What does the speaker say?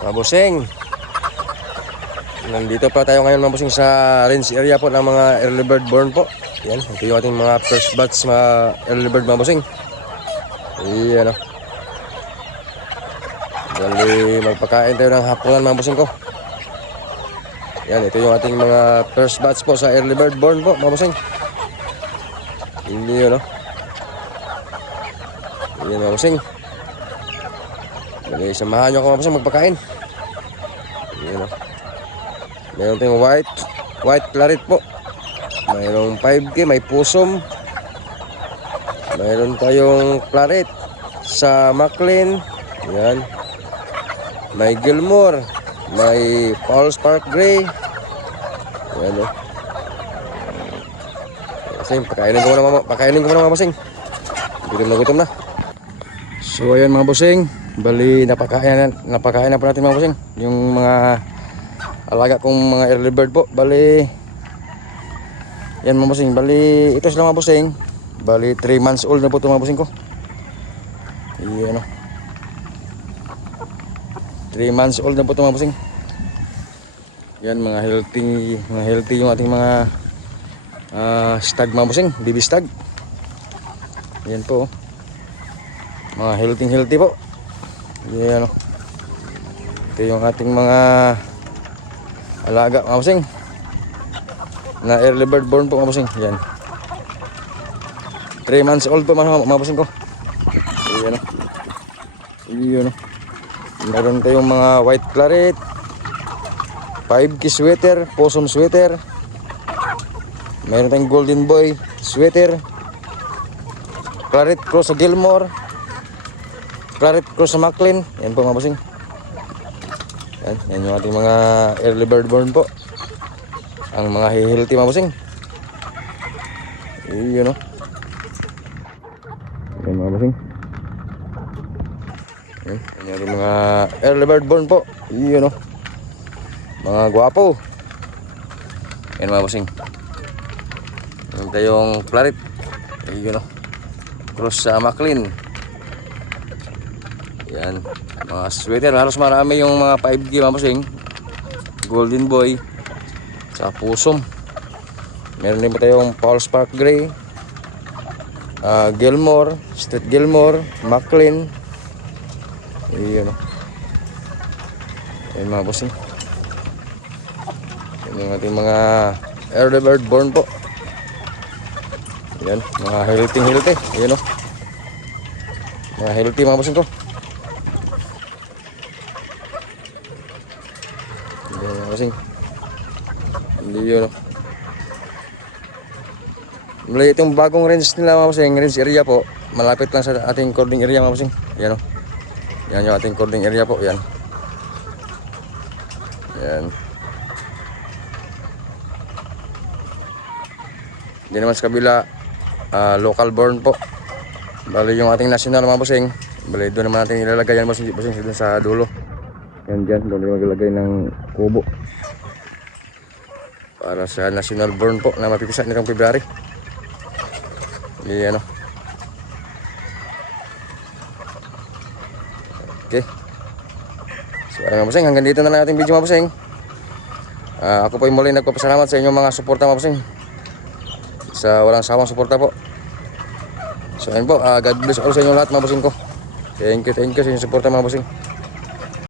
Mga bossing, nandito pa tayo ngayon mga bossing sa range area po ng mga early bird born po. Yan, ito yung ating mga first batch mga early bird mga bossing. Ayan o. Dali magpakain tayo ng hapunan mga bossing ko. Yan, ito yung ating mga first batch po sa early bird born po mga bossing. Hindi yun o. Ayan mga bossing. Dali samahan nyo ako mga bossing magpakain. Ayan o. Mayroon tayong white claret po. Mayroong 5K, may pusom. Mayroon tayong claret sa Maclean. Ayan. May Gilmore. May Paul Spark Gray. Ayan o. Bossing, pakainin ko muna mga bossing. Gutom na. So ayan mga bossing, bali napakain na po natin mga bossing yung mga alaga kong mga early bird po. Bali yan mga bossing, bali ito sila mga bossing. Bali 3 months old na po ito mga bossing ko. Ayan o, 3 months old na po ito mga bossing. Yan, mga healthy yung ating mga stag mga bossing, baby stag. Yan po, mga healthy po. Yan o, ito yung ating mga alaga mga bossing na early bird born po mga bossing. Yan, 3 months old po mga bossing ko. Yan o, yan o. Meron tayong mga white claret, 5K sweater, possum sweater. Meron tayong golden boy sweater, claret cross sa Gilmore, claret cross sa Maclean. Yan po mga bossing. Yan yung ating mga early bird born po. Ang mga healthy mga bossing. Yun o. Yan mga bossing. Yan yung ating mga early bird born po. Yun o. Mga gwapo. Yan mga bossing. Yan tayong claret. Yun o. Cross sa Maclean. Yan, mga sweater, halos marami yung mga 5K mga bossing. Golden boy sa pusom. Meron din pa tayong Paul Spark Gray, Gilmore, Street Gilmore, Maclean. Ayan o. Ayan mga bossing. Ayan yung ating mga early bird born po. Ayan, mga healthy. Ayan o, mga healthy mga bossing ko. Bossing, hindi yun o. Mula itong bagong range nila mga bossing, range area po, malapit lang sa ating cording area mga bossing. Yan o, yan yung ating cording area po. Yan, yan. Diyan naman sa kabila, local born po. Bali yung ating national mga bossing, bali doon naman natin ilalagay yan bossing doon sa dulo. Yan dyan, doon yung maglagay ng kubo para sa national born po na mapipisa nitong February. Yan o. Okay, so mga bossing, hanggang dito na lang ating video mga bossing. Ako po yung muli nagpapasalamat sa inyong mga suporta mga bossing, sa walang sawang suporta po. So ayun po, God bless all sa inyong lahat mga bossing ko. Thank you sa inyong suporta mga bossing.